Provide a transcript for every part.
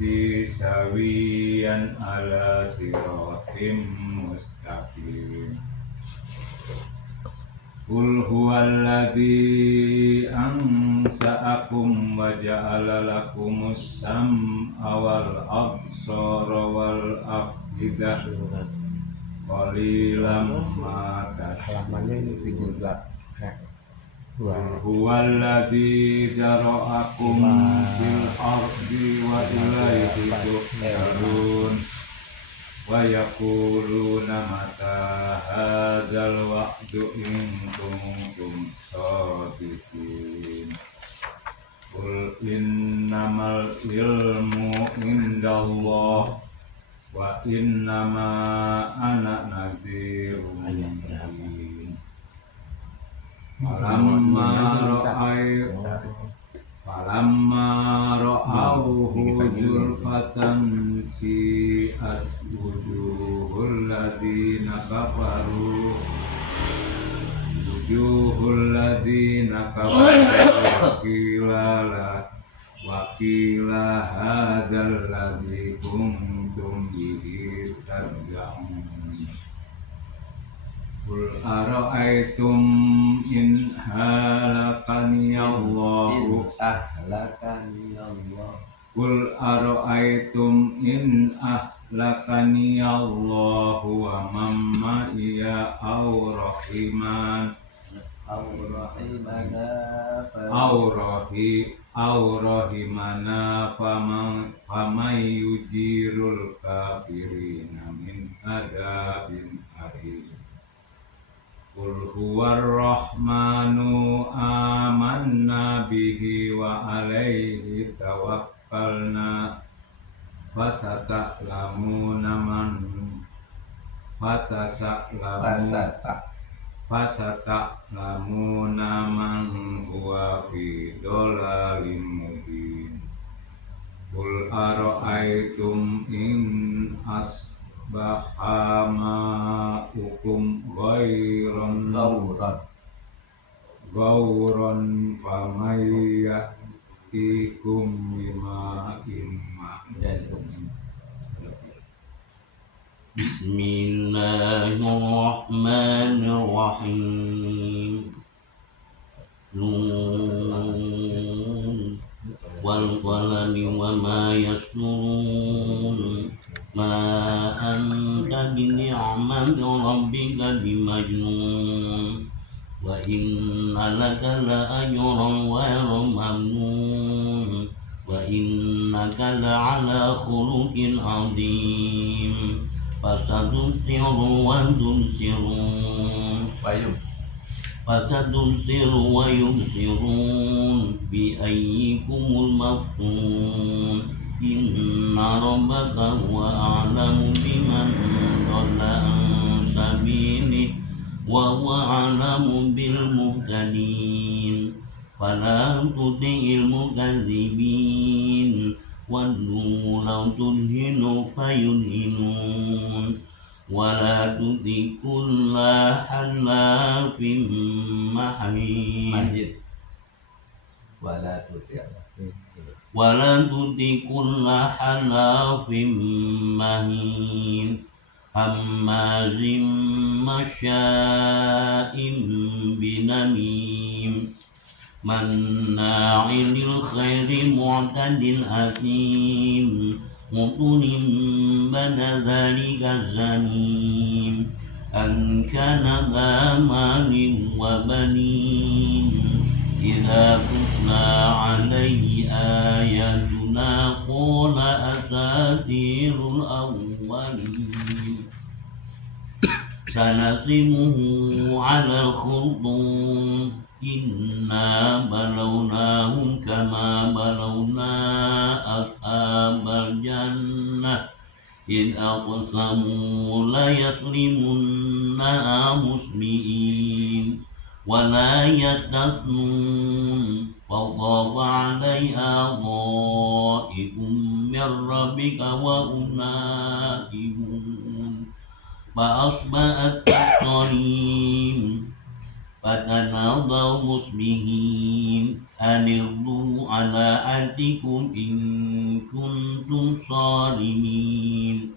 nafsi sawiyan ala siratim mustaqim. Qul huwallazi ansa'akum wa ja'ala lakumus sam'a wal absara wal afidah qalilan ma tashkurun. Huwallazi zara'akum fil ardi wa ilaihi tuhsharun. Wa yaquluna mata hadzal wa'du in kuntum shadiqin. Qul innamal ilmu indallah wa innama ana nazirun mubin. Falamma ra'awhu zulfatan si'at wujuhul ladina kafaru wa qila hadzal ladzi kuntum bihi tad'un. Qul ara'aytum in halakani Allahu Qul ara'aytum in ahlakani Allahu wa man ma'iya aw rahimana faman yujirul kafirina min adabin alim. Qul huwar rahmanu amanna bihi wa alaihi tawakkalna fasata'lamuna man huwa fi dhalalim mubin. Qul ara'aytum in asbaha ma'ukum ghauran famay ya'tikum bima'in ma'in. Bismillahirrahmanirrahim. Nun wal qalami wa ma yasnun. Ma anta bi ni'mati rabbika bimajnun. Wa inna laka la ajran ghayra mamnun. Wa innaka la ala khuluqin 'azim. Fasadunsiru wa yubsirun bi ayyikumul maftun. Inna rabbaka huwa a'lamu biman dhalla an sabilihi wa huwa a'lamu bil muhtadin. Fala tuti'il mukazzibin waddu law tudhinu fayudhinun. Wala tuti kulla halafin mahin. Wala tuti kulla halafin mahin. Hammazin masya'in binamim. Manna'in lil khairi mu'tadin athim. Mutunin bada dhalika zanim. An kana dha malin wa banin. Idza tutla alaihi ayatuna qala asatirul awwalin. Sanasimuhu ala khurdum. Inna balawnahum kama balawna ashabal jannah. In aqsamu la yaslimunna muslimin. Wa la yastathnun. Fadhafa 'alayha dha'ifun min rabbika wa una'imun. Fa asba'at kasarim. فتناظروا مصبحين أن اغدوا على حرثكم إن كنتم صارمين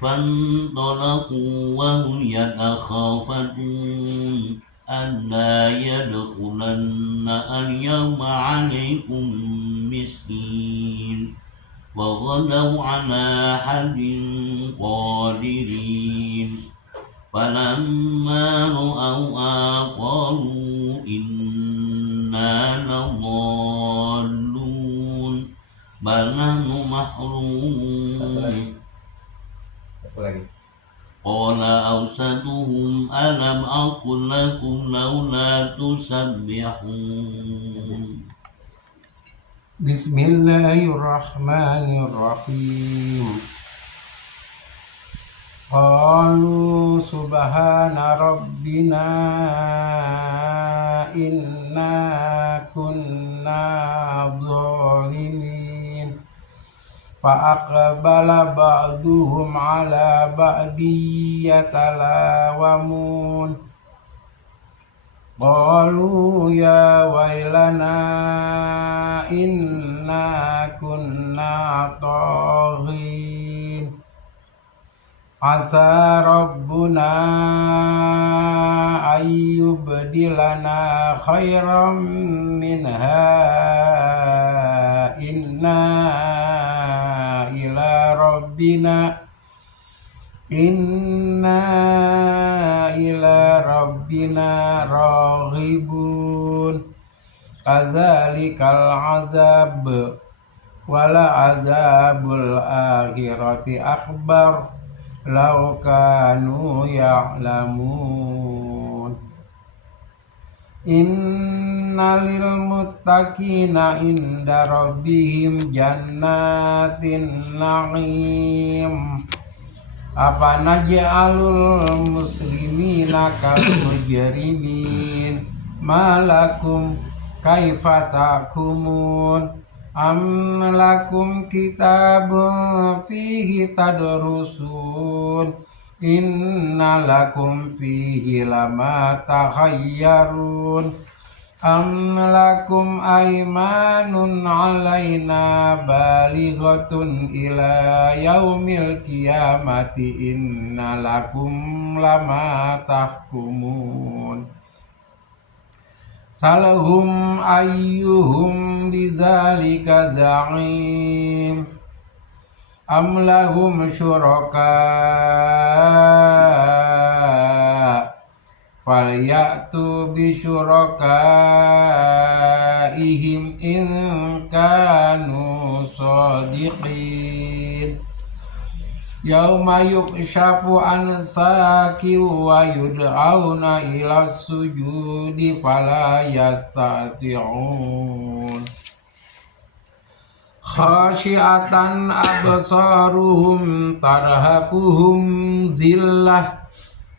فانطلقوا وهم يتخافتون ألا يدخلن اليوم عليكم مسكين وغدوا على حد قادرين فلما رأوها قالوا إنا لضالون بل نحن محرومون قال أوسطهم ألم أقل لكم لولا تسبحون بسم الله الرحمن الرحيم قالوا سبحان ربنا إنا كنا ظالمين فأقبل بعضهم على بعض يتلاومون قالوا يا ويلنا إنا كنا طاغين عسى ربنا أن يبدلنا خيرا منها إنا إلى ربنا راغبون كذلك العذاب ولعذاب الآخرة أكبر لو كانوا يعلمون إن للمتقين عند ربهم جنات النعيم أفنجعل المسلمين كالمجرمين ما لكم كيف تحكمون أم لكم كتاب فيه تدرسون إن لكم فيه لما تخيرون أم لكم أيمان علينا بالغة إلى يوم القيامة إن لكم لما تحكمون سلهم أيهم بذلك زعيم أم لهم شركاء فليأتوا بشركائهم إن كانوا صادقين يوم يكشف عن ساق ويدعون إلى السجود فلا يستطيعون خاشعة أبصارهم ترهقهم ذلة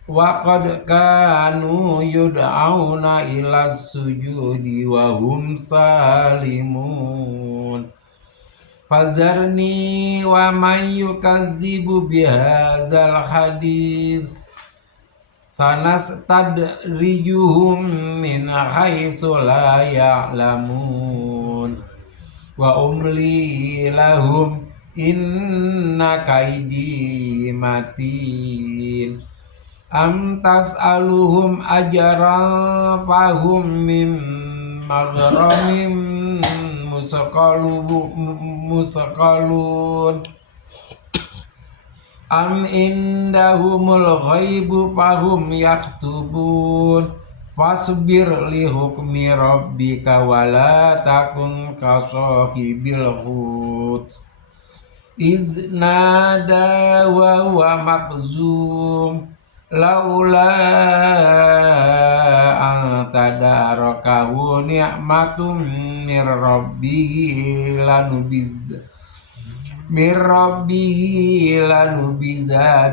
وقد كانوا يدعون إلى السجود وهم سالمون فذرني ومن يكذب بهذا الحديث سنستدرجهم من حيث لا يعلمون وأملي لهم إن كيدي متين أم تسألهم أجرا فهم من مغرم مثقلون أم عندهم الغيب فهم يكتبون فاصبر لحكم ربك ولا تكن كصاحب الحوت إذ نادى وهو مكظوم لولا أن تداركه نعمة من ربه لنبذ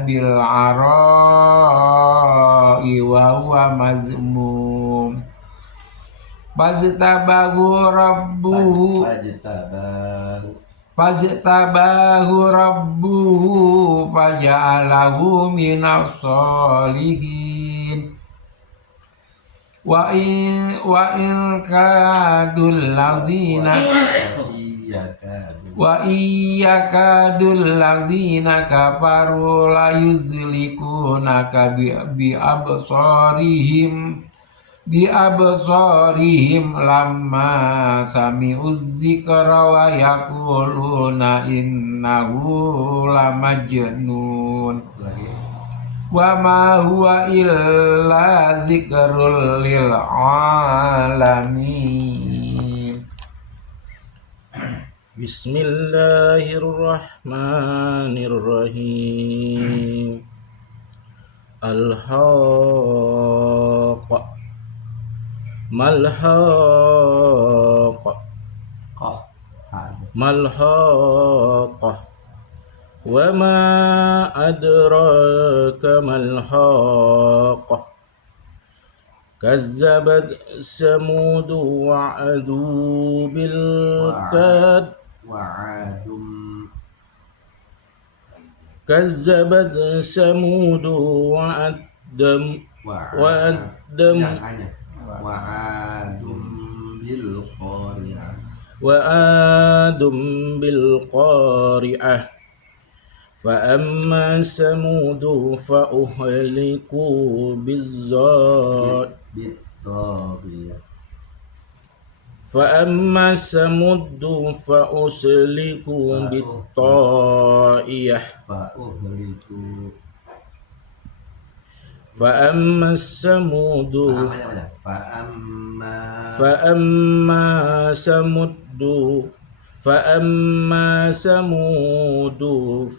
بالعراء وهو مذموم فاجتباه ربه فجعله من الصالحين wa in kadul ladzina wa iyyakadul ladzina kafaru la yuzlikunaka bi absarihim lamma sami'uz zikra wa yaquluna innahu lamajnun wa ma huwa illa zikrul lil alamin. Bismillahirrahmanirrahim. Al-Haqqa Malhaqqa Malhaqqa Wa ma adraka malhaqqa Kazzabat samudu wa'adu bil kad Kazzabat samudu wa'adam wa'adum bil qari'ah فأما ثمود فأهلكوا فأما ثمود فأهلكوا بالطاغية فأما ثمود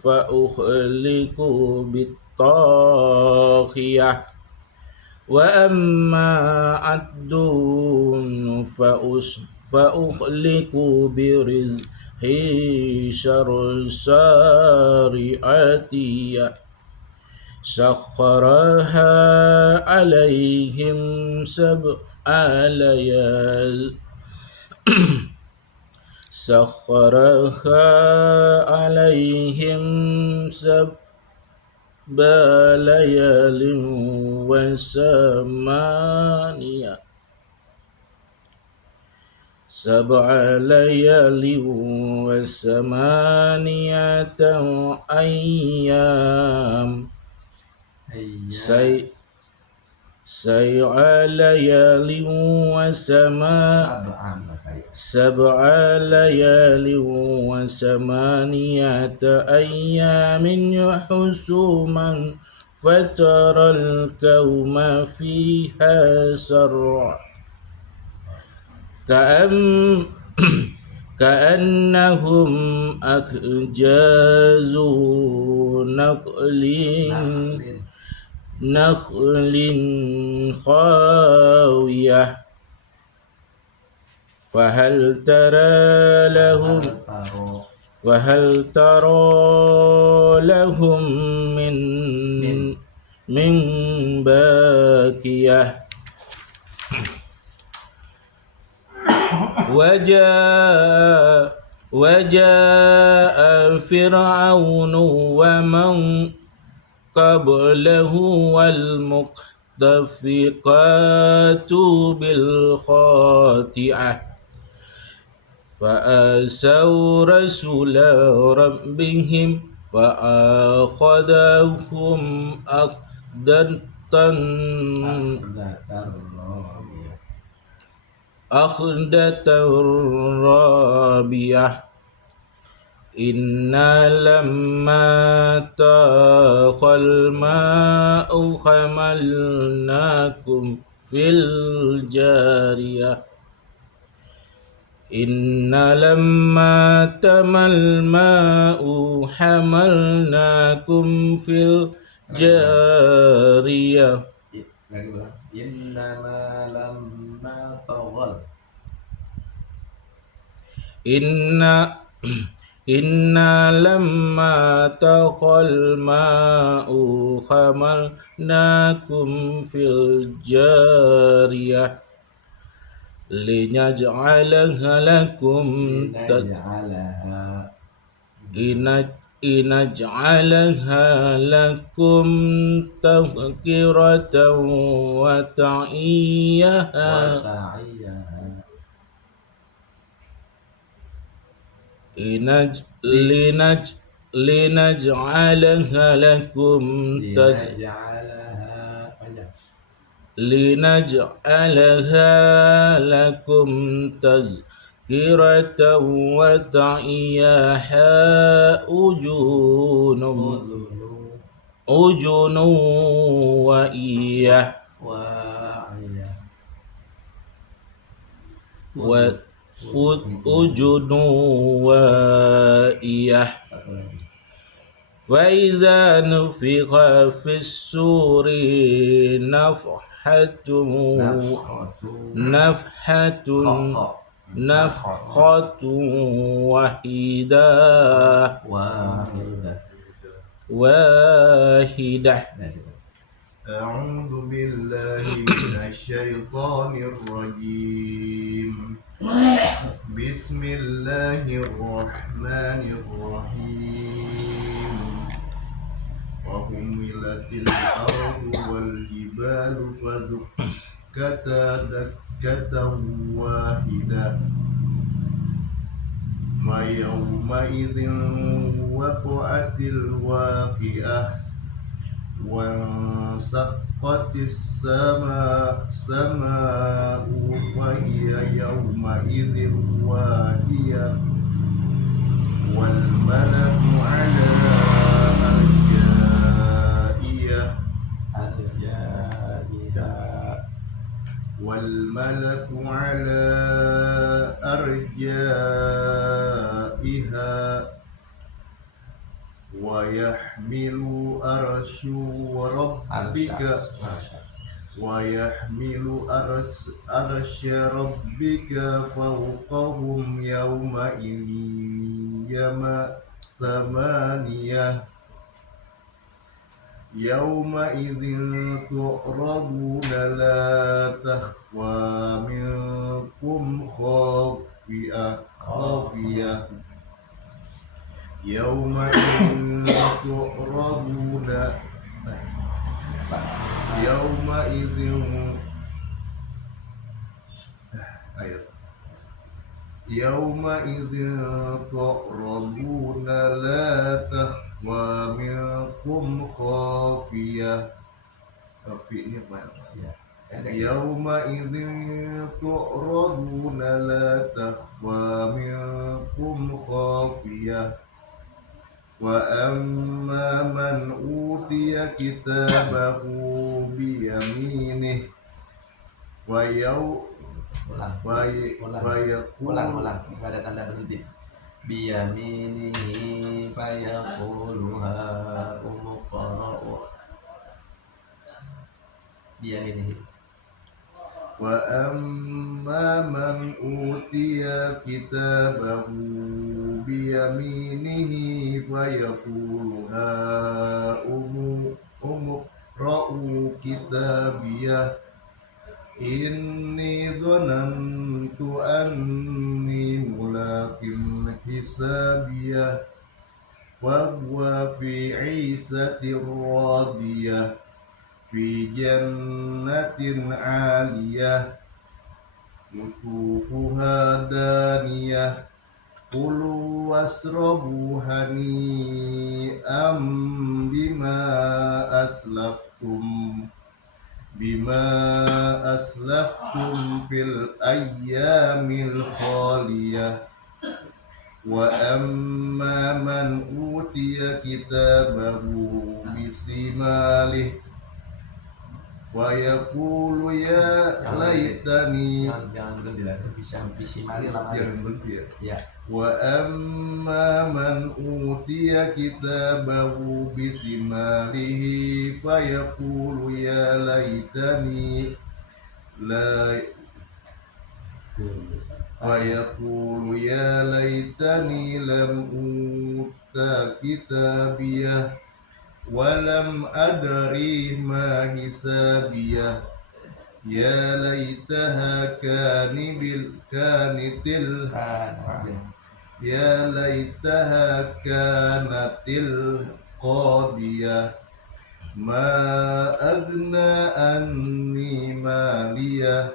فأهلكوا بالطاغية وأما عاد فأهلكوا بريح صرصار عاتية سخرها عليهم سبع ليال وثمانية أيام سبع ليال وثمانية أيام حسوما فترى القوم فيها صرعا كأنهم أعجاز نخل خاوية فهل ترى لهم من باقية وجاء فرعون ومن قبله والمؤتفكات بالخاطئة فأسوا رسول ربهم فأخذهم أخذة رابية إنا لما طغى الماء حملناكم في الجارية إنا لما طغى الماء حملناكم في الجارية Inna lamma taghal ma'u hamalnakum fil jariyah linaj'alaha lakum لنجعلها لكم تذكرة وتعيها لنجعلها لكم تذكرة وتعيها أذن وإيه أذن وإيه وإذا نفخ في الصور نفخة واحدة. أعوذ بالله من الشيطان الرجيم. بسم الله الرحمن الرحيم. وحملت الأرض والجبال فدكتا دكة واحدة ويومئذ وقعت الواقعة وانشقت السماء فهي يومئذ واهية والملك على أرجائها ويحمل أرش ربك فوقهم يومئذ ثمانية. يومئذ تعرضون لا تخفى منكم خافية. يومئذ تعرضون لا تخفى منكم خافية. يومئذ تعرضون لا تخفى منكم خافية. وأما من أوتي كتابه بيمينه biyaminihi fayaqulu ha'umu qara'u biyaminihi. Wa amma man utiya kitabahu biyaminihi fayaqulu ha'umu qra'u kitabiyah inni dhanantu anni mulaqin hisabiyah wa huwa fi 'ishatin radiyah fi jannatin 'aliyah qutufuha daniyah kulu wasrabu hani'am bima aslaftum fil ayyamil khaliyah. Wa amma man utiya kitabahu bisimalih wa yaqulu ya laitani wa amma man utiya kitabahu bisimalihi fa yaqulu ya laitani lam uta kitabiyah walam adri ma hisabiyah ya laitaha kanitil يا ليتها كانت القاضية ما أغنى عني مالية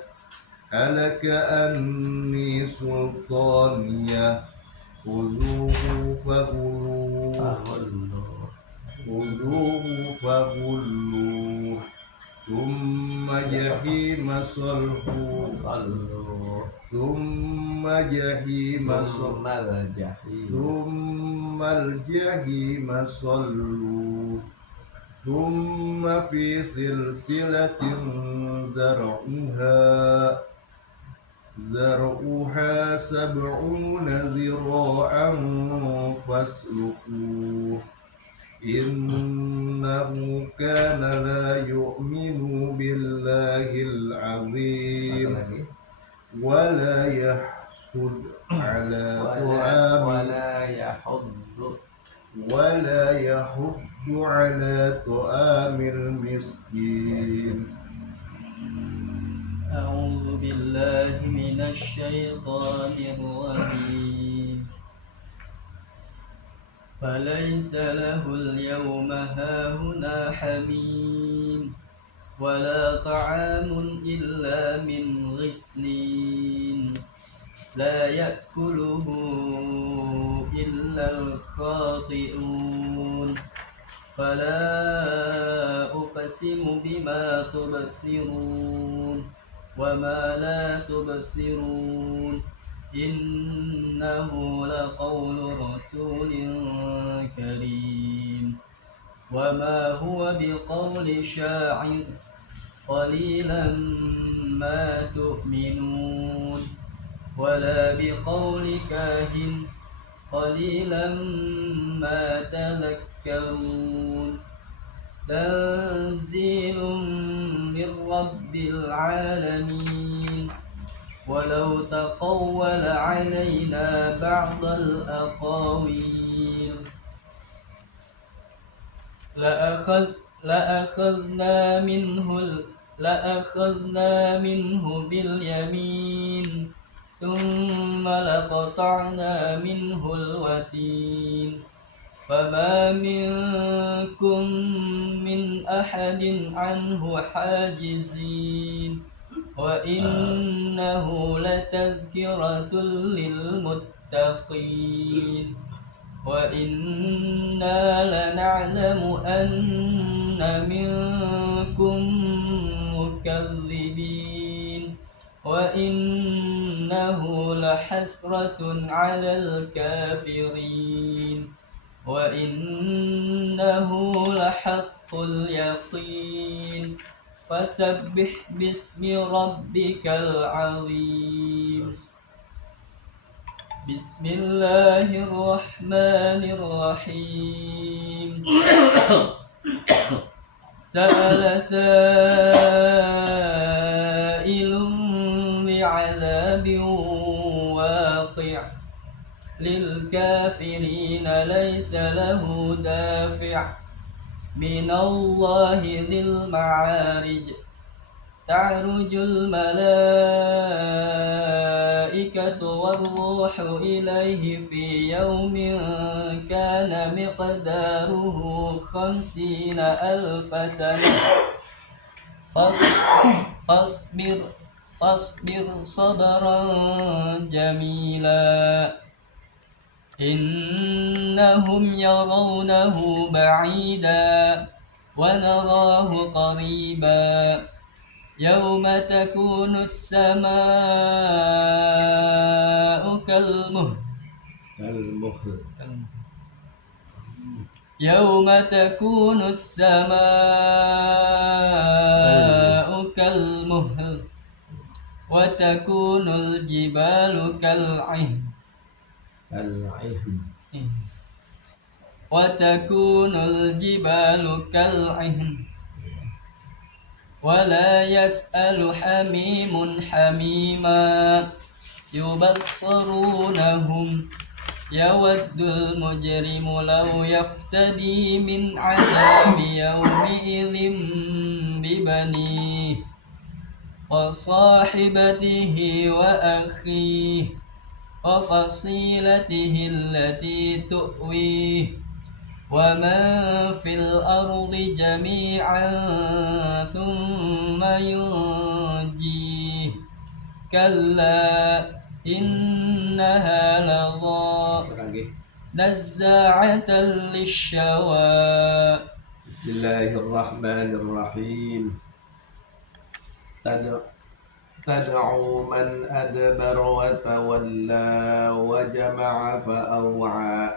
هلك عني سلطانية خذوه فغلوه ثم جحيم صلوه ثم الجحيم صلوه ثم في سلسلة ذرعها 70 ذراعا فاسلكوه إنه كان لا يؤمن بالله العظيم ولا يحض على طعام المسكين. أعوذ بالله من الشيطان الرجيم. فليس له اليوم هاهنا حميم ولا طعام إلا من غسلين لا يأكله إلا الخاطئون فلا أقسم بما تبصرون وما لا تبصرون إنه لقول رسول كريم وما هو بقول شاعر قليلا ما تؤمنون ولا بقول كاهن قليلا ما تذكرون تنزيل من رب العالمين ولو تقول علينا بعض الأقاويل لأخذنا منه باليمين ثم لقطعنا منه الوتين فما منكم من أحد عنه حاجزين وإنه لتذكرة للمتقين وإنا لنعلم أن منكم مكذبين وإنه لحسرة على الكافرين وإنه لحق اليقين فسبح باسم ربك العظيم. بسم الله الرحمن الرحيم. سأل سائل بعذاب واقع للكافرين ليس له دافع من الله ذي المعارج تعرج الملائكة والروح إليه في يوم كان مقداره 50,000 سنة فاصبر صبرا جميلا إنهم يرونه بعيدا ونراه قريبا يوم تكون السماء كالمهل يوم تكون السماء كالمهل وتكون الجبال كالعهن ولا يسأل حميم حميما يبصرونهم يود المجرم لو يفتدي من عذاب يومئذ ببنيه وصاحبته وأخيه وفصيلته التي تؤويه ومن في الأرض جميعا ثم ينجيه كلا إنها لظى نزاعة للشوى. بسم الله الرحمن الرحيم. تدعو من أدبر وتولى وجمع فأوعى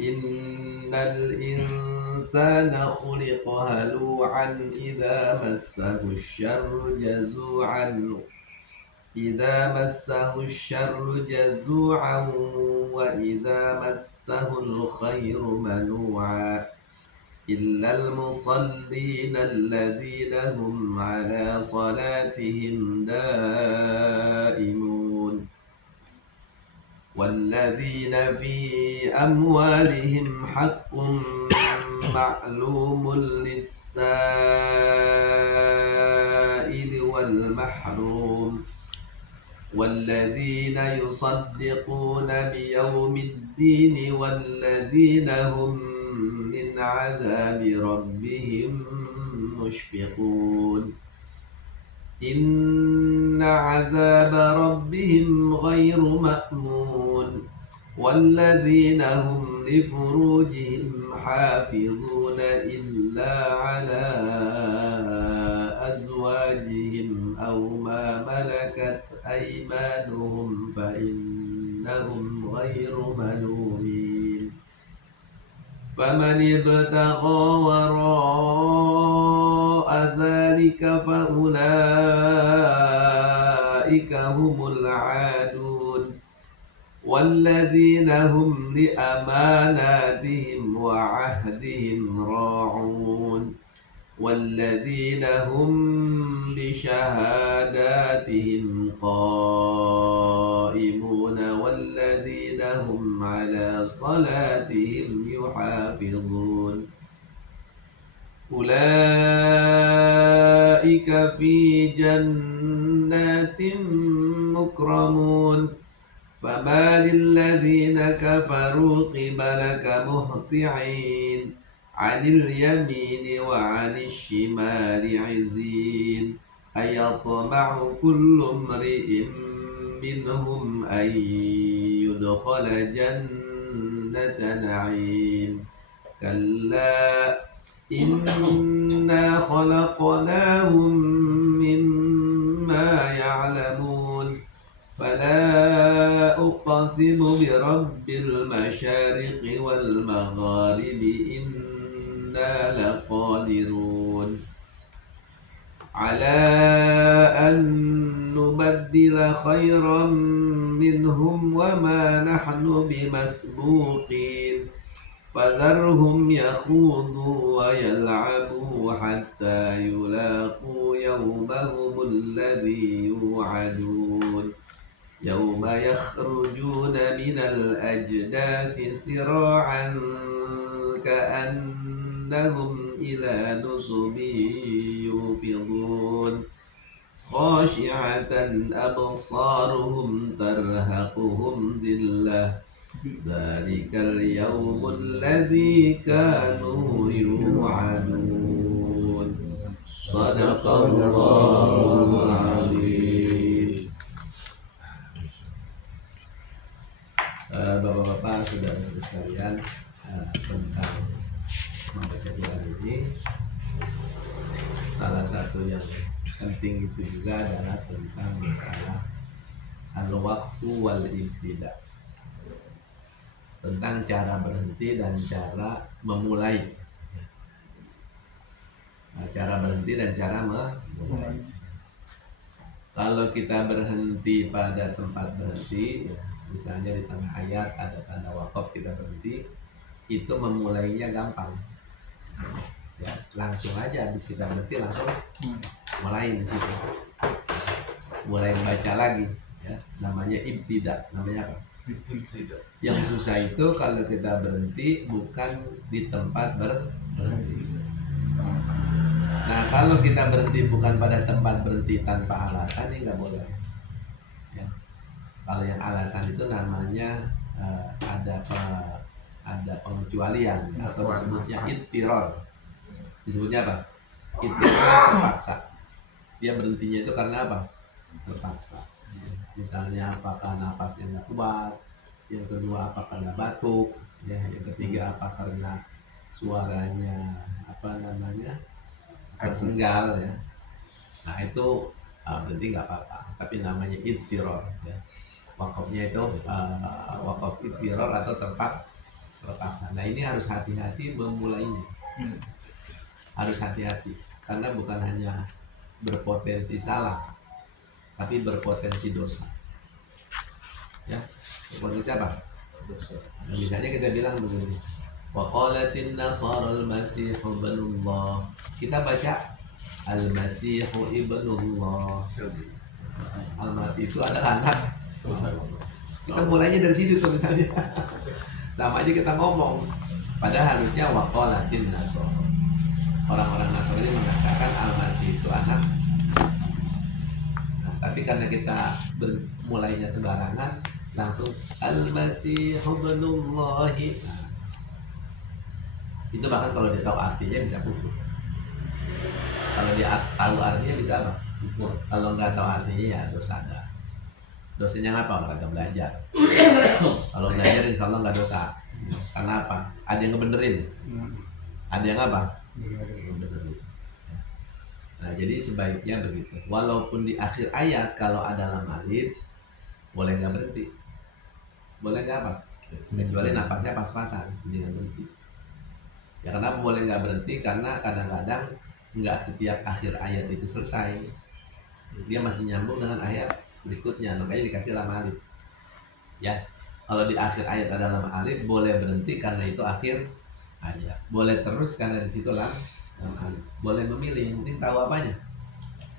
إن الإنسان خلق هلوعا إذا مسه الشر جزوعا وإذا مسه الخير منوعا إلا المصلين الذين هم على صلاتهم دائمون والذين في أموالهم حق معلوم للسائل والمحروم والذين يصدقون بيوم الدين والذين هم من عذاب ربهم مشفقون إن عذاب ربهم غير مأمون والذين هم لفروجهم حافظون إلا على أزواجهم أو ما ملكت أيمانهم فإنهم غير ملومين فمن ابتغى وراء ذلك فأولئك هم العادون والذين هم لأماناتهم وعهدهم راعون والذين هم بشهاداتهم قائمون والذين هم على صلاتهم يحافظون أولئك في جنات مكرمون فما للذين كفروا قبلك مهطعين عن اليمين وعن الشمال عزين أيطمع كل امرئ منهم أن يدخل جنة نعيم كلا إنا خلقناهم مما يعلمون فلا أقسم برب المشارق والمغارب إنا لقادرون على أن نبدل خيرا منهم وما نحن بمسبوقين فذرهم يخوضوا ويلعبوا حتى يلاقوا يومهم الذي يوعدون يوم يخرجون من الأجداث سراعا كأنهم إلى نصب يوفضون خاشعة أبصارهم ترهقهم ذلة ذلك اليوم الذي كانوا يوعدون صدق الله العظيم. Bapak-bapak, saudara-saudara sekalian, tentang membaca doa ini, salah satu yang penting itu juga adalah tentang masalah al-waqfu wal ibtida, tentang cara berhenti dan cara memulai. Cara berhenti dan cara memulai. Kalau kita berhenti pada tempat berhenti, misalnya di tengah ayat ada tanda wakaf kita berhenti, itu memulainya gampang. Ya, langsung aja habis kita berhenti langsung mulai di situ. Mulai membaca lagi, ya. Namanya ibtidah, namanya apa? Yang susah itu kalau kita berhenti bukan di tempat berhenti. Nah, kalau kita berhenti bukan pada tempat berhenti tanpa alasan, ini nggak boleh. Ya. Kalau yang alasan itu namanya ada pengecualian atau disebutnya ittiror. Disebutnya apa? Ittiror terpaksa. Dia berhentinya itu karena apa? Terpaksa. Misalnya apakah napasnya nggak kuat, yang kedua apakah karena batuk, ya, yang ketiga apa karena suaranya tersenggal, ya. Nah itu berarti nggak apa-apa. Tapi namanya ittiror, ya. Wakafnya itu wakaf ittiror atau terpaksa. Nah ini harus hati-hati memulainya. Harus hati-hati karena bukan hanya berpotensi salah, tapi berpotensi dosa. Ya, berpotensi apa? Dosa. Nah, misalnya kita bilang begini, wa qalatin nasara al-masih ibnullah. Kita baca al-masih ibnullah. Al-masih itu adalah anak. Kita mulainya dari situ tuh misalnya. Sama aja kita ngomong. Padahal harusnya wa qalatin nasara. Orang-orang Nasrani mengatakan al-masih itu anak. Nah, tapi karena kita mulainya sembarangan, langsung al-masih ibnullahi. Nah, itu bahkan kalau dia tahu artinya bisa kufur. Kalau dia tahu artinya bisa apa? Kufur. Kalau nggak tahu artinya ya dosa ada. Dosanya ngapa? Orang kagak belajar. Kalau belajar insya Allah nggak dosa. Karena apa? Ada yang ngebenerin. Ada yang apa? Nah jadi sebaiknya begitu. Walaupun di akhir ayat kalau ada lam alif, boleh nggak berhenti? Boleh nggak apa? Kecuali napasnya pas-pasan, jangan berhenti. Ya kenapa boleh nggak berhenti? Karena kadang-kadang nggak setiap akhir ayat itu selesai. Dia masih nyambung dengan ayat berikutnya, makanya dikasih lam alif. Ya, kalau di akhir ayat ada lam alif, boleh berhenti karena itu akhir ayat. Boleh terus karena di situ lam alif. Boleh memilih, yang penting tahu apanya,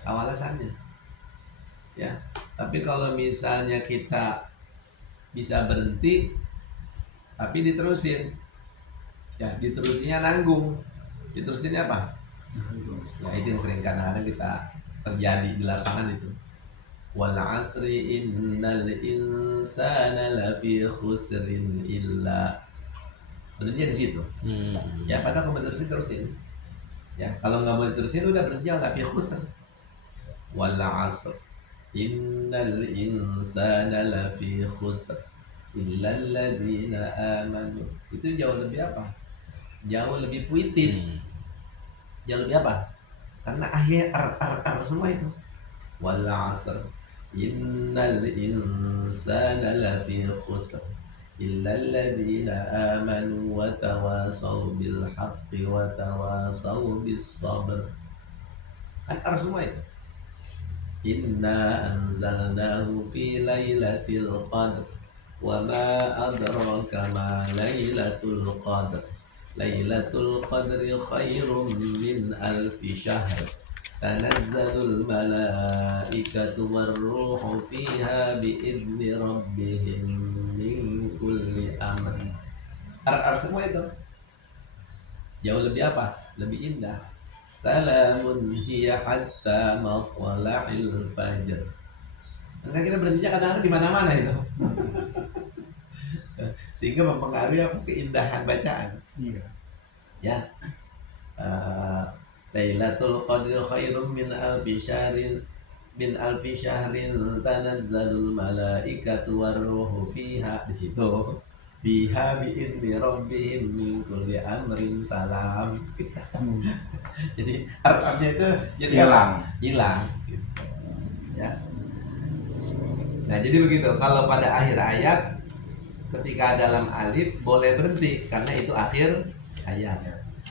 tahu alasannya. Ya, tapi kalau misalnya kita bisa berhenti, tapi diterusin, ya diterusinnya nanggung. Diterusinnya apa? Ya itu yang sering kadang-kadang kita terjadi di lapangan itu. Wal asri innal insana lafi khusrin illa. Berhentinya di situ. Ya padahal kalau terusin. Ya kalau nggak mau diterusin udah berhenti lafi khusr. Wal asr innal insana lafi khusr illa alladziina amanu. Itu jauh lebih apa? Jauh lebih puitis. Jauh lebih apa? Karena akhirnya semua itu. Wal asr innal insana lafi khusr illa alladziina amanu wa tawasaw bil haqqi wa tawasaw bis sabr. Kan semua itu. Inna anzalnahu fi lailatul qadr wa ma adraka ma lailatul qadr. Lailatul qadri khairum min alfi syahr. Tanazzalul malaikatu warruhu fiha biidzni rabbihim min kulli amr. Semua itu jauh lebih apa? Lebih indah. Salamun hiya hatta matla'il fajr. Karena kita berhentinya kadang-kadang di mana-mana itu. Sehingga mempengaruhi apa? Keindahan bacaan. Iya. Ya. Lailatul qadri khairum min alfi syahrin tanazzalul malaikatu warruhu fiha. Di situ biha bi'idni rabbihim min kulli amrin salam. Jadi artinya itu jadi hilang gitu. Ya. Nah jadi begitu. Kalau pada akhir ayat ketika dalam alif boleh berhenti karena itu akhir ayat.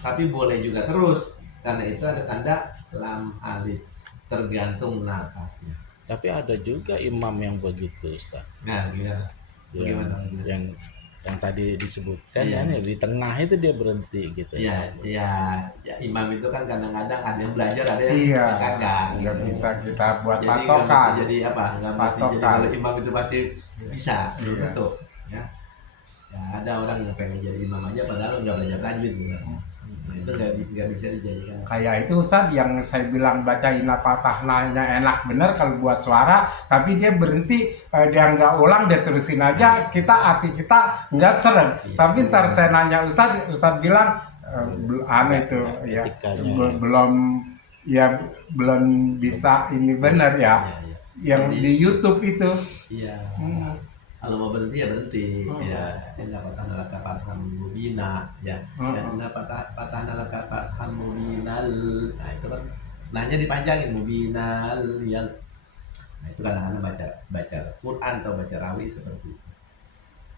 Tapi boleh juga terus karena itu ada tanda lam alif, tergantung nafasnya. Tapi ada juga imam yang begitu, Ustaz. Nah, gimana? Bagaimana? Yang tadi disebutkan Iya. kan ya, di tengah itu dia berhenti gitu. Ya, imam itu kan kadang-kadang ada yang belajar, ada yang kagak. Nggak bisa kita buat Jadi nggak patokan. mesti jadi apa? Nggak mesti jadi Patokan. kalau imam itu pasti bisa, Iya. betul. Ya, ada orang yang pengen jadi imam aja padahal nggak belajar tajwid. Gitu. Nah, itu nggak bisa dijadikan. Kayak itu Ustaz yang saya bilang baca Inna Fatahnanya enak bener kalau buat suara, tapi dia berhenti, dia nggak ulang, dia terusin aja, hati kita nggak serem. Tapi ntar saya nanya Ustaz bilang aneh itu ya belum bisa ini bener ya, yang di YouTube itu. Iya. Kalau mau berhenti ya berhenti, ya. Inna fatahna laka fathan mubina, ya. Inna fatahna laka fathan mubinal. Nah itu kan, nanya dipanjangin mubinal, ya. Nah itu kadang-kadang baca Quran atau baca rawi seperti itu.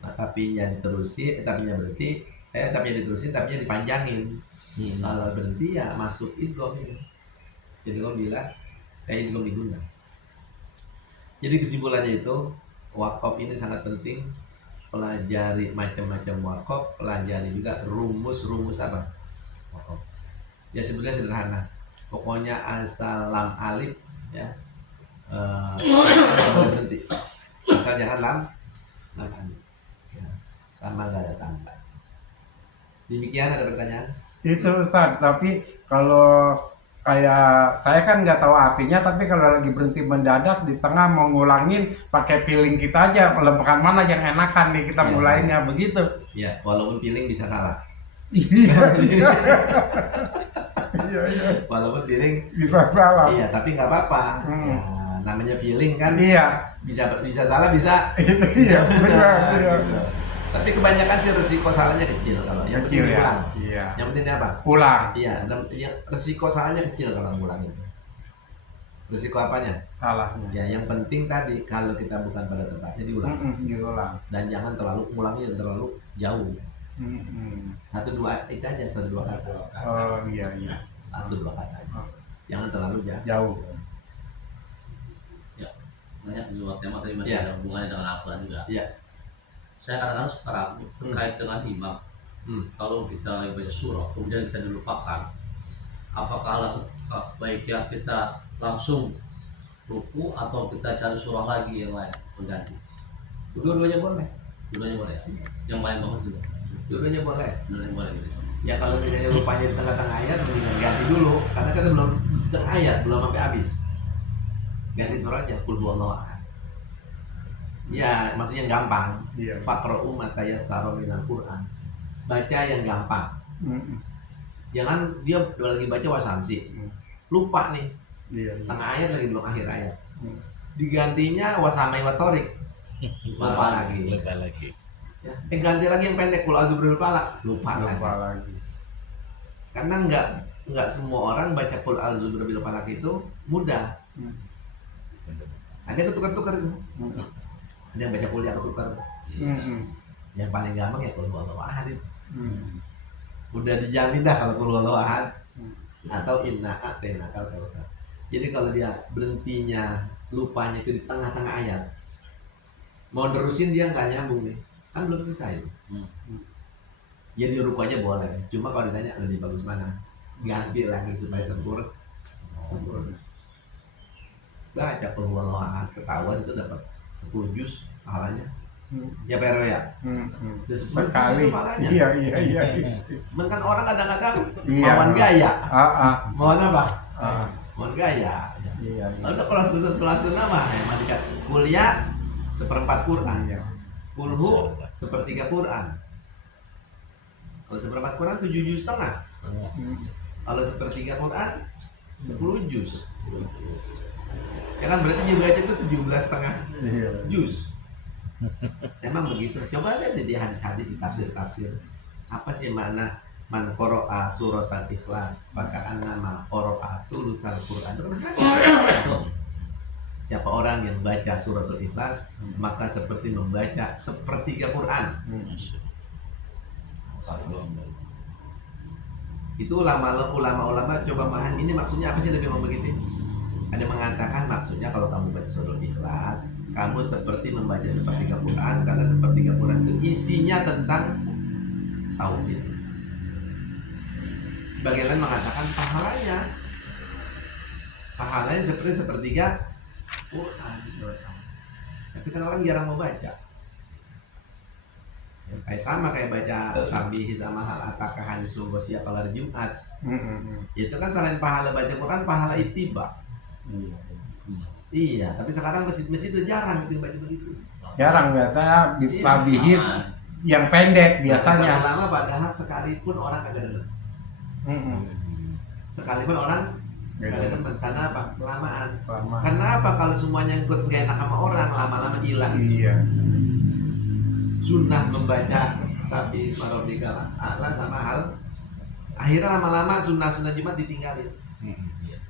Nah tapinya diterusin, tapinya berhenti, tapinya diterusin, tapinya dipanjangin. Kalau berhenti ya masuk idgham ini. Jadi kalau bilang kayak idgham diguna. Jadi kesimpulannya itu, wakaf ini sangat penting. Pelajari macam-macam wakaf, pelajari juga rumus-rumus apa wakaf. Ya sebenarnya sederhana. Pokoknya asal lam alif ya berhenti. Asal jangan lam alif. Ya, sama nggak ada tambah. Demikian, ada pertanyaan? Itu Ustaz, tapi kalau kayak saya kan nggak tahu artinya, tapi kalau lagi berhenti mendadak di tengah mau ngulangin pakai feeling kita aja, lembaran mana yang enakan nih kita mulainnya begitu. Ya, walaupun feeling bisa salah. Iya. Walaupun feeling Bisa salah. iya, tapi nggak apa-apa. Ya, namanya feeling kan. Iya. Bisa salah, bisa. Iya, benar. Tapi kebanyakan sih resiko salahnya kecil kalau yang Kecil penting ya. ulang. Iya. Yang penting apa? Ulang. Iya, resiko salahnya kecil kalau ngulang itu. Resiko apanya? Salahnya. Ya, yang penting tadi kalau kita bukan pada tempatnya diulang. Diulang. Dan jangan terlalu ngulangnya terlalu jauh. 1-2 itu aja, 1-2 kata. Oh iya. 1-2 kata. Jangan terlalu Jauh. Ya, banyak di luar tema tadi masih Ya. ada hubungannya dengan Al-Quran juga. Iya. Saya kadang-kadang sekarang terkait dengan imam. Kalau kita lagi baca surah, kemudian kita dilupakan, apakah baiknya kita langsung ruku atau kita cari surah lagi yang lain pengganti? Dua-duanya boleh. Dua-duanya boleh. Yang lain bagus juga. Dua-duanya boleh. Dua-duanya boleh. Ya kalau misalnya lupanya di tengah-tengah ayat, mendingan ganti dulu, karena kita belum tengah ayat, belum sampai habis. Ganti surahnya, qul huwallahu ahad. Ya, maksudnya gampang. Iya. Faqra'u ma tayassara minal Qur'an. Baca yang gampang. Jangan dia lagi baca wasamsi. Lupa nih. Iya. Tengah ayat lagi belum akhir ayat. Digantinya wasamai watorik. Lupa lagi. Ya. Ganti lagi yang pendek, qul a'udzu birabbil falaq. Lupa lagi. Karena nggak semua orang baca qul a'udzu birabbil falaq itu mudah. Ada ketukar-tukar itu. Ada yang baca kuliah ketukar. Yang paling gampang ya qul huwallahu ahad itu. Udah dijamin dah kalau qul huwallahu ahad atau inna a'tainakal kautsar. Jadi kalau dia berhentinya, lupanya itu di tengah-tengah ayat, mau nerusin dia nggak nyambung nih, kan belum selesai. Jadi ruku aja boleh, cuma kalau ditanya lebih bagus mana, ganti lagi supaya sempurna. Baca qul huwallahu ahad, ketahuan itu dapat 10 juz pahalanya. Ya Pero ya. Udah 10 Sekali. juz pahalanya. Iya. Kan orang kadang-kadang Iya. mauan gaya. Mauan apa? Ah. Mauan gaya. Iya. Lalu kalau sholat sunnah mah emang dikata kuliah seperempat Quran. Iya. Kulhu sepertiga Quran. Kalau seperempat Quran 7 juz setengah. Kalau sepertiga Quran 10 juz. Ya kan berarti dia baca itu 17,5 juz. Emang begitu. Coba lihat di hadis-hadis, di tafsir-tafsir. Apa sih makna man qara'a surat al-ikhlas maka annama qara'a sulusal Quran. Itu kan hadis. Siapa orang yang baca surat al-ikhlas maka seperti membaca sepertiga Quran. Itu ulama-ulama coba memahami ini maksudnya apa sih Nabi ngomong begitu. Ada mengatakan maksudnya kalau kamu baca surah Ikhlas, kamu seperti membaca sepertiga Quran, karena sepertiga Quran itu isinya tentang tauhid. Sebagian lain mengatakan pahalanya seperti sepertiga Quran. Tapi kan orang jarang mau baca. Kayak sama kayak baca Sabihi sama hal atakahan di Sunggosia kalau hari Jumat. Itu kan selain pahala baca Quran, pahala ittiba. Iya, tapi sekarang masjid-masjid itu jarang itu baca begitu. Jarang, biasanya bisa Iya. bihis yang pendek biasanya. Lama padahal sekalipun orang kagak demen. Sekalipun orang kagak demen karena apa? Kelamaan. Karena apa? Kalau semuanya ikut gak enak sama orang, lama-lama hilang. Iya. Sunnah membaca Sabi Marobikal Allah sama hal akhirnya lama-lama sunnah Jumat ditinggalin.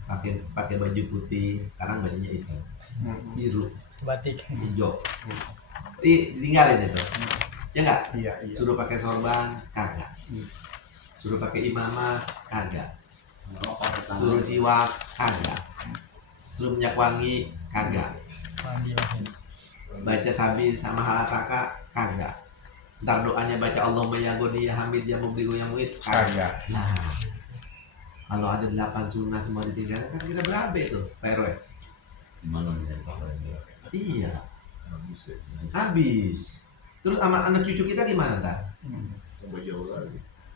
Pakai baju putih, sekarang bajunya hitam, biru, Batik. hijau. Ditinggalin itu. Ya enggak? Iya. Suruh pakai sorban, kagak. Suruh pakai imamah, kagak. Suruh siwak, kagak. Suruh minyak wangi, kagak. Mandi wahid. Baca sabi sama halakaka, kagak. Ntar doanya baca Allahumma ya Goni ya Hamid ya Mubligu ya Muid, kagak. Nah, kalau ada 8 sunnah semua ditinggalkan kan kita berabe tuh, Pak RW. Iya. Habis. Terus sama anak cucu kita gimana ntar?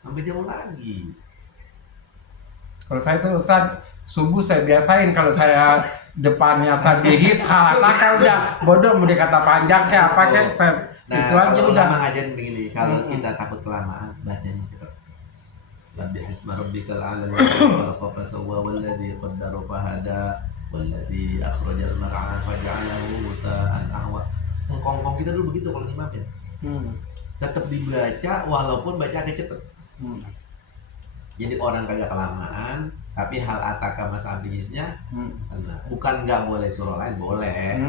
Sampai jauh lagi. Kalau saya tuh Ustaz, subuh saya biasain kalau saya depannya sabihis halakaka udah bodoh mau dikata panjang kayak apa kayak saya Nah, itu aja kalau udah. ulama ngajarin begini, kalau kita takut kelamaan, bacanya cepat. Sabbih isma rabbikal a'la alladzi khalaqa fasawwa walladzi qaddara fahada walladzi akhrajal mar'a faja'alahu muta'an ahwa. Ngkong-ngkong kita dulu begitu kalau nyimamin. Tetap dibaca walaupun baca agak cepet. Jadi orang kagak kelamaan, tapi hal ataka mas abisnya, bukan nggak boleh surah lain, boleh.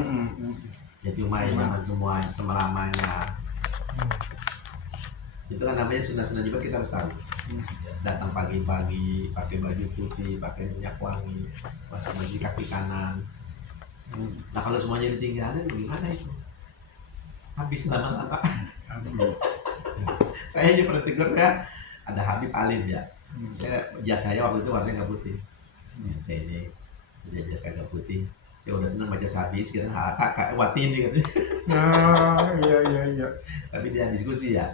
Ya cuma ya jangan semua semelamanya. Itu kan namanya sunnah-sunnah juga kita harus tahu. Datang pagi-pagi, pakai baju putih, pakai minyak wangi, masuk baju kaki kanan. Nah kalau semuanya ditinggalin gimana itu? Habis lama-lama. Saya aja pernah tegur, saya ada Habib Alim ya. Saya waktu itu warnanya nggak putih. Ini jas kagak putih. Saya udah seneng baca sabis, kira kakak watini katanya. Iya. Tapi dia diskusi ya.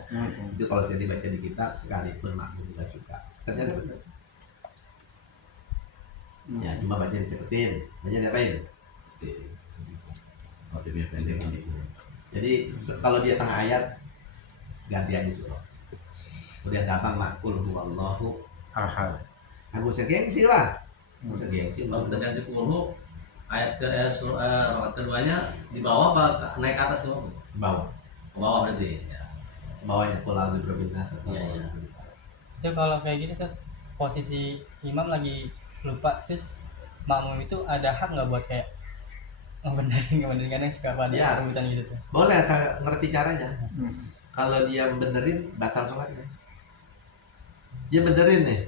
Itu kalau saya dibaca di kitab sekalipun makmum juga suka. Ternyata benar. Ya cuma baca dicepetin, baca diapain? Jadi kalau dia tengah ayat ganti aja surah. Udah gampang makul huwallahu ahad. Aku usah gengsi lah. Usah gengsi. Kalau kita ganti puluh ayat ke rakaat keduanya di bawah apa naik ke atas ke bawah? Bawah. Ke bawah berarti ya. Bawahnya kula auzu birabbin nas. Iya. Itu kalau kayak gini kan posisi imam lagi lupa terus makmum itu ada hak nggak buat kayak ngebenerin kadang suka pada Ya. rebutan gitu tuh. Boleh asal ngerti caranya. Kalau dia benerin batal sholatnya. Dia benerin nih.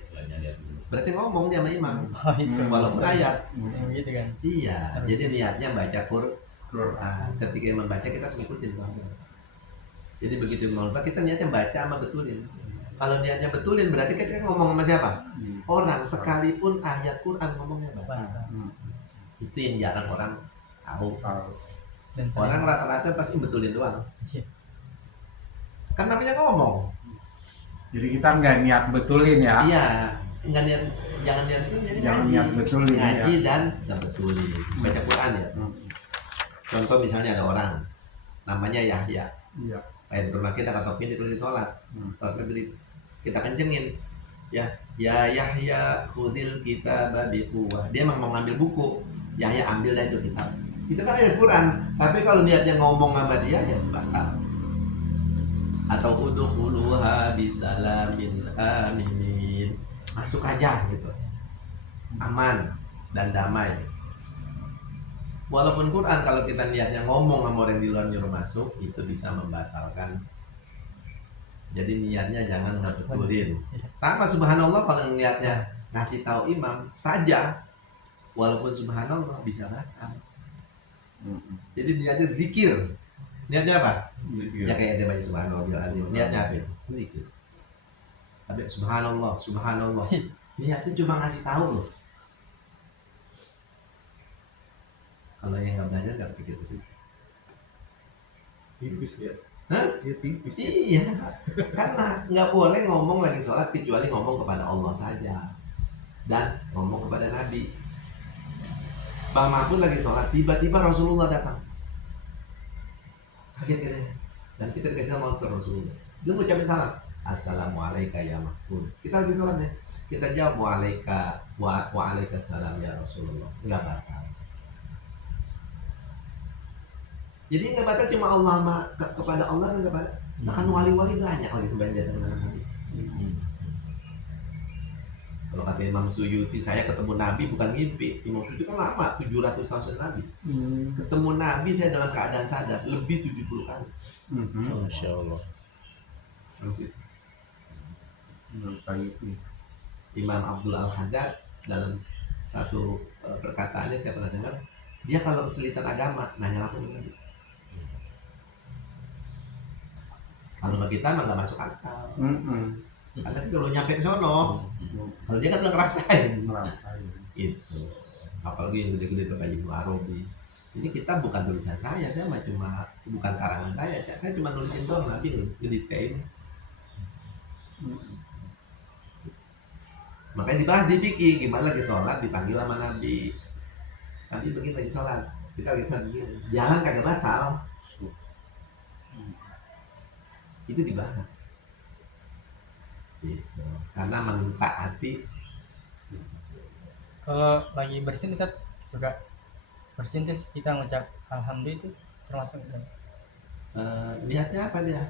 Berarti ngomong dia sama imam. Oh itu. Walaupun ayat. Yang gitu kan. Iya. Jadi niatnya baca Quran. Ketika imam baca kita harus ngikutin. Jadi begitu imam baca kita niatnya baca sama betulin. Kalau niatnya betulin berarti kita ngomong sama siapa? Orang sekalipun ayat Quran ngomongnya batal. Itu yang jarang orang tahu. Dan Orang rata-rata pasti betulin doang. Iya. Kan namanya ngomong. Jadi kita nggak niat betulin ya. Iya, enggak niat, jangan niat itu jadi Jangan ngaji. niat betulin, Ngaji ya. dan nggak betulin. Baca Quran ya. Contoh misalnya ada orang namanya Yahya. Iya. Ayat rumah kita kata Topin itu lagi sholat. Sholat maghrib. Kita kencengin. Ya Yahya khudil kitab biquwah. Dia memang mau ngambil buku. Yahya ambil dah itu kitab. Itu kan ayat Quran. Tapi kalau niatnya ngomong sama dia ya batal. Atau udkhuluha bisalamin aminin. Masuk aja gitu. Aman dan damai. Walaupun Quran kalau kita niatnya ngomong sama orang di luar nyuruh masuk, itu bisa membatalkan. Jadi niatnya jangan ngebetulin. Sama subhanallah kalau niatnya ngasih tahu imam saja, walaupun subhanallah bisa batal. Jadi niatnya zikir. Niatnya apa? Ya kayak dia baca subhanallah bil azim. Niatnya apa? Zikir. Tapi subhanallah, subhanallah. Niatnya cuma ngasih tahu loh. Kalau yang nggak belajar nggak pikir ke situ. Hah? Ya tipis. Iya, karena nggak boleh ngomong lagi sholat kecuali ngomong kepada Allah saja dan ngomong kepada Nabi. Bang Mahfud lagi sholat, tiba-tiba Rasulullah datang. Kaget kita, dan kita dikasih nama ke Rasulullah. Dia ngucapin salam, Assalamualaikum ya Mahfud. Kita lagi sholat ya, kita jawab waalaikumsalam ya Rasulullah. Nggak batal. Jadi nggak batal cuma Allah kepada Allah dan kepada. Nah kan wali-wali banyak lagi sebenarnya dengan Nabi. Kalau kata Imam Suyuti, saya ketemu Nabi bukan ngimpi. Imam Suyuti kan lama, 700 tahun setelah Nabi. Ketemu Nabi saya dalam keadaan sadar, lebih 70 kali. Masya Allah. Imam Abdul Al-Haddad dalam satu perkataannya saya pernah dengar, dia kalau kesulitan agama, nanya langsung ke Nabi. Kalau bagi kita mah nggak masuk akal. Karena kita belum nyampe ke sono. Kalau dia kan udah ngerasain. Gitu. Apalagi yang gede-gede kayak Ibnu Arabi. Ini kita bukan tulisan saya mah cuma bukan karangan saya cuma nulisin doang, Nabi ngedetail. Makanya dibahas di fikih, gimana lagi sholat dipanggil sama Nabi. Nabi begini lagi sholat, kita lagi sholat begini. Jangan kagak batal. Itu dibahas. Gitu. Karena mentaati. Kalau lagi bersin Ustaz, suka bersin terus kita ngucap alhamdulillah itu termasuk Lihatnya apa dia?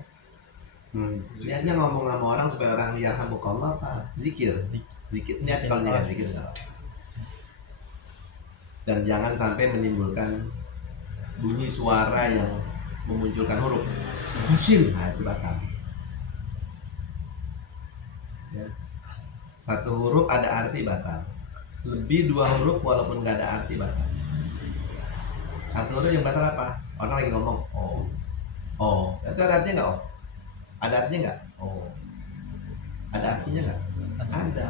Lihatnya ngomong sama orang supaya orang yarhamukallah apa? Zikir. Zikir. Lihat kalau dia zikir enggak. Dan jangan sampai menimbulkan bunyi suara yang memunculkan huruf. Hasil, nah itu batal. Ya. Satu huruf ada arti batal. Lebih 2 huruf walaupun nggak ada arti batal. Satu huruf yang batal apa? Orang lagi ngomong, oh, itu ada artinya nggak? Oh, ada artinya nggak? Oh, ada artinya nggak? Ada.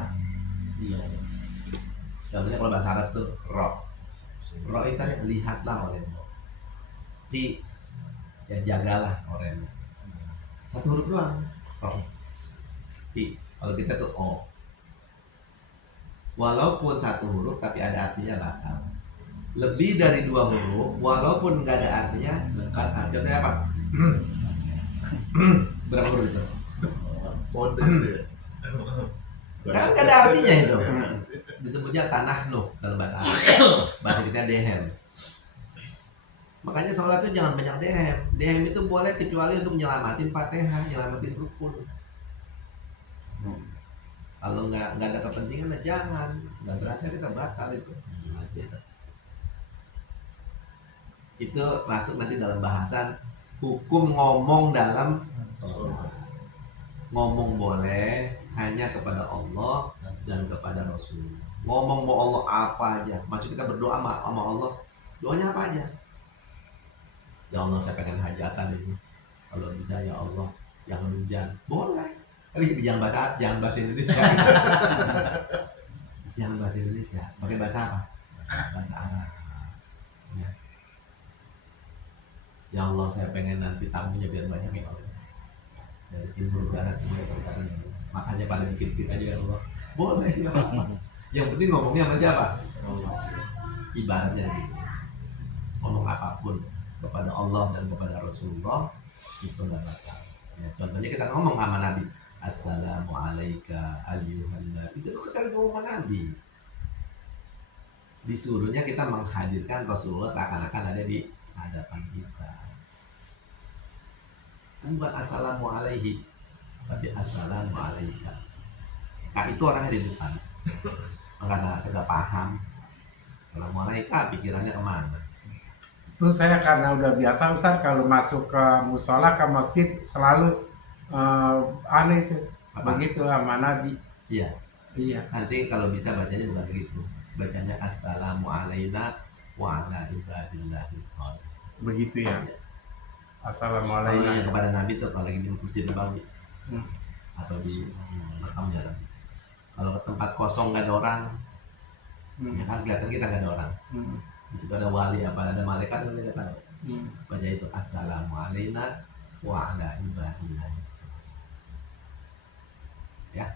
Iya. Contohnya kalau bahasa Arab tuh roh itu lihatlah olehmu. Ya jagalah orangnya. Satu huruf doang. Roh. Kalau kita tuh walaupun satu huruf tapi ada artinya batal. Lebih dari 2 huruf walaupun nggak ada artinya batal. Contohnya apa? Berapa huruf itu? Kode. Kan nggak ada artinya itu. Disebutnya tanah nuh dalam bahasa Arab. Bahasa kita dehem. Makanya sholat itu jangan banyak dehem. Dehem itu boleh kecuali untuk nyelamatin Fatihah, nyelamatin rukun. Kalau nggak ada kepentingan, jangan. Nggak berasa kita batal itu. Itu masuk nanti dalam bahasan hukum ngomong dalam sholat. Ngomong boleh hanya kepada Allah dan kepada Rasul. Ngomong mau Allah apa aja. Maksud kita berdoa sama Allah. Doanya apa aja? Ya Allah saya pengen hajatan ini. Kalau bisa ya Allah jangan hujan. Boleh. Tapi jangan bahasa Indonesia. Jangan bahasa Indonesia. Pakai bahasa apa? Bahasa Arab. Ya. Ya Allah saya pengen nanti tamunya biar banyak ya Allah. Dari timur barat semua perkara. Makanya pada dikit-dikit aja ya Allah. Boleh ya Allah. Yang penting ngomongnya sama siapa? Allah. Ibaratnya gitu. Ngomong apapun kepada Allah dan kepada Rasulullah itu nggak batal. Ya, contohnya kita ngomong sama Nabi, Assalamualaikum ayyuhan nabi. Itu kita ngomong sama Nabi. Disuruhnya kita menghadirkan Rasulullah seakan-akan ada di hadapan kita. Bukan assalamualaikum, tapi assalamualaikum. Nah itu orangnya di depan. Karena tidak paham. Assalamualaikum, pikirannya kemana? Itu saya karena udah biasa Ustaz kalau masuk ke musola ke masjid selalu aneh itu begitu sama Nabi. Iya. Iya. Nanti kalau bisa bacanya bukan begitu. Bacanya assalamualaikum wa ala ibadillahis sholihin. Begitu ya. Kalau Assalamualaikum. yang kepada Nabi tuh kalau lagi di masjid Nabawi atau di makam jalan. Kalau ke tempat kosong nggak ada orang, ya kan kelihatan kita nggak ada orang. Di situ ada wali apa ada malaikat kita tahu. Baca itu assalamualaikum wa ala ibadillahi sholihin. Ya.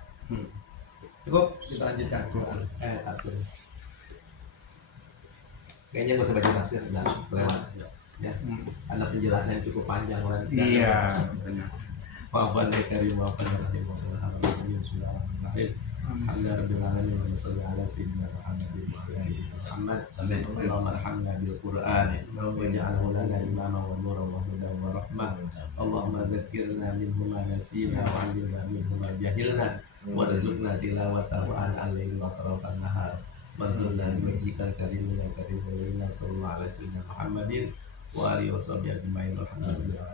Cukup, kita lanjutkan Quran tafsir. Kayaknya gak usah baca tafsir, udah lewat. Ya. Karena penjelasannya cukup panjang kan. Iya, benar. Maafkan ya karim, maafkan ya rahim, maafkan ya rahim, bismillahirrahmanirrahim. Alhamdulillah rabbil alamin wa salli ala sayyidina Muhammadin wa ala sayyidina Muhammad. Allahumma arhamna bil Qur'an waj'alhu lana imaman wa nuran wa hudan wa rahmah. Allahumma dzakkirna minhu ma nasina wa 'allimna minhu ma jahilna warzuqna tilawatahu al-laili wa atrafan nahar. Manzurna biwajhikal karim ya karim wa sallallahu ala sayyidina Muhammadin wa alihi wa sahbihi ajma'in. Alhamdulillah.